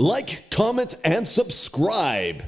Like, comment, and subscribe.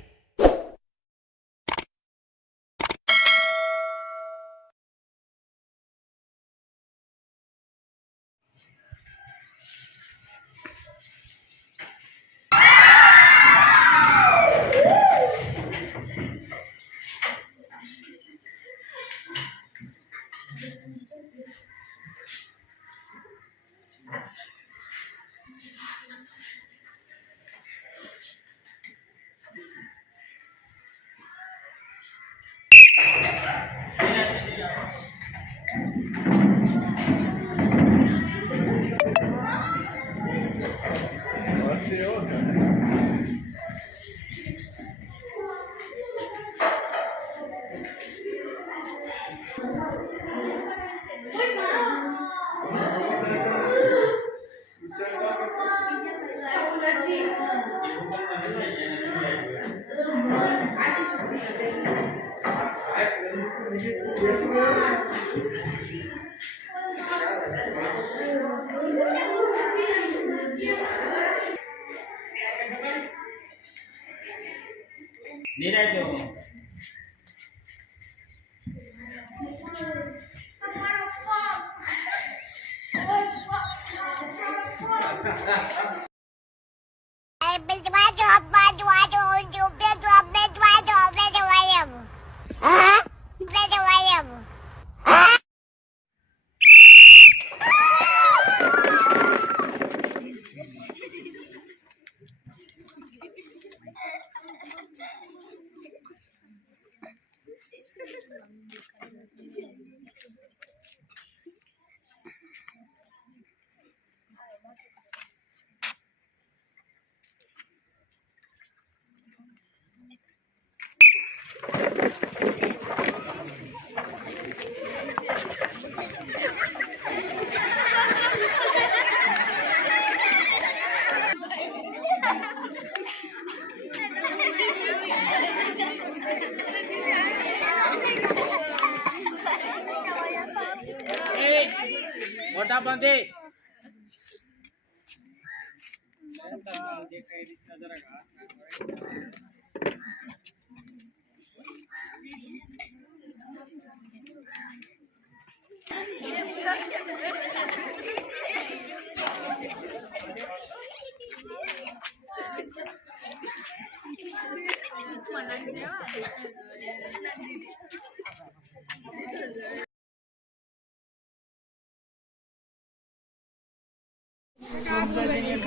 મોટા બંધી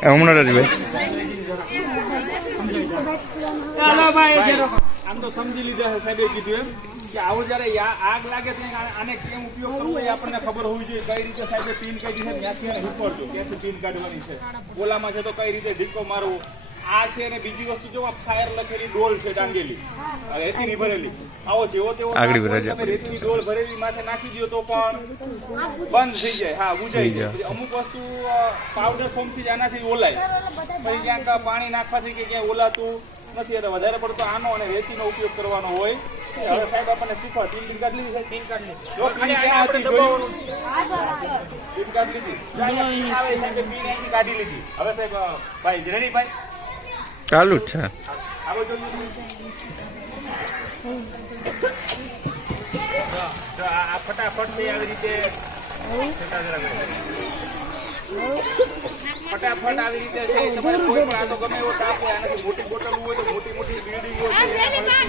હમણાં જ ભાઈ ચાલો ભાઈ આમ તો સમજી લીધા છે સાહેબે કીધું એમ કે આવું જયારે આગ લાગે ત્યાં આને કેમ ઉપયોગ કરવો એ આપણને ખબર હોવી જોઈએ. કઈ રીતે સાહેબે પિન કાઢી છે ત્યાંથી એને હિપડજો ત્યાંથી પિન કાઢવાની છે. ઓલામાં છે તો કઈ રીતે ઢીકો મારવો આ છે. અને બીજી વસ્તુ જો ફાયર લખેલી ડોલ છે ટાંગેલી રેતીની ભરેલી આવો જેવો તેવો તમે રેતીની ડોલ ભરેલી માથે નાખી દો તો પણ બંધ થઈ જાય. હા બુજાઈ જાય. અમુક વસ્તુ પાવડર ફોર્મ થી આનાથી ઓલાય પછી ક્યાંક પાણી નાખવાથી કે ક્યાંય ઓલાતું નથી. એટલે વધારે પડતો આનો અને રેતીનો ઉપયોગ કરવાનો હોય. હવે સાહેબ આપણને શીખવા ટીન કાર્ડ લીધી સાહેબ ટીન કાર્ડ લીધી કાઢી લીધી. હવે સાહેબ ભાઈ રેડી ભાઈ ચાલુ જ છે. આ ફટાફટ થી આવી રીતે ફટાફટ આવી રીતે છે. તમારે કોઈ પણ આ તો ગમે એવો તાપ હોય આનાથી મોટી બોટલ હોય તો મોટી મોટી બિલ્ડિંગો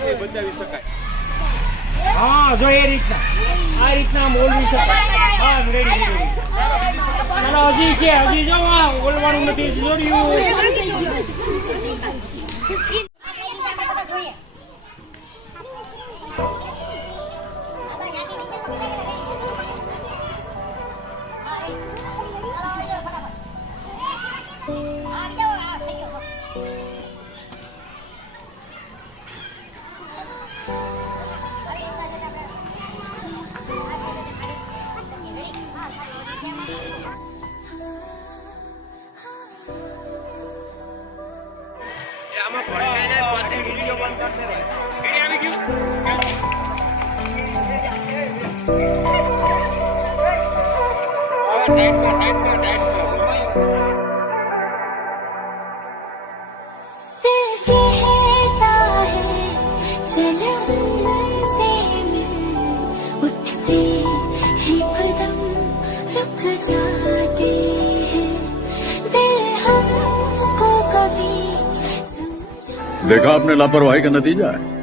છે બચાવી શકાય. હા જો એ રીતના આ રીતના બોલવી શકાય. હા રેડી ચાલો હજી છે હજી જો બોલવાનું નથી જોડ્યું. આમાં પડી જાય પછી વિડિયો બંધ કરી દેવાય. આવી ગયું હવે સાઈડમાં से उठते हैं कदम रुक जाते हैं दिल हमको कभी देखा आपने लापरवाही का नतीजा है।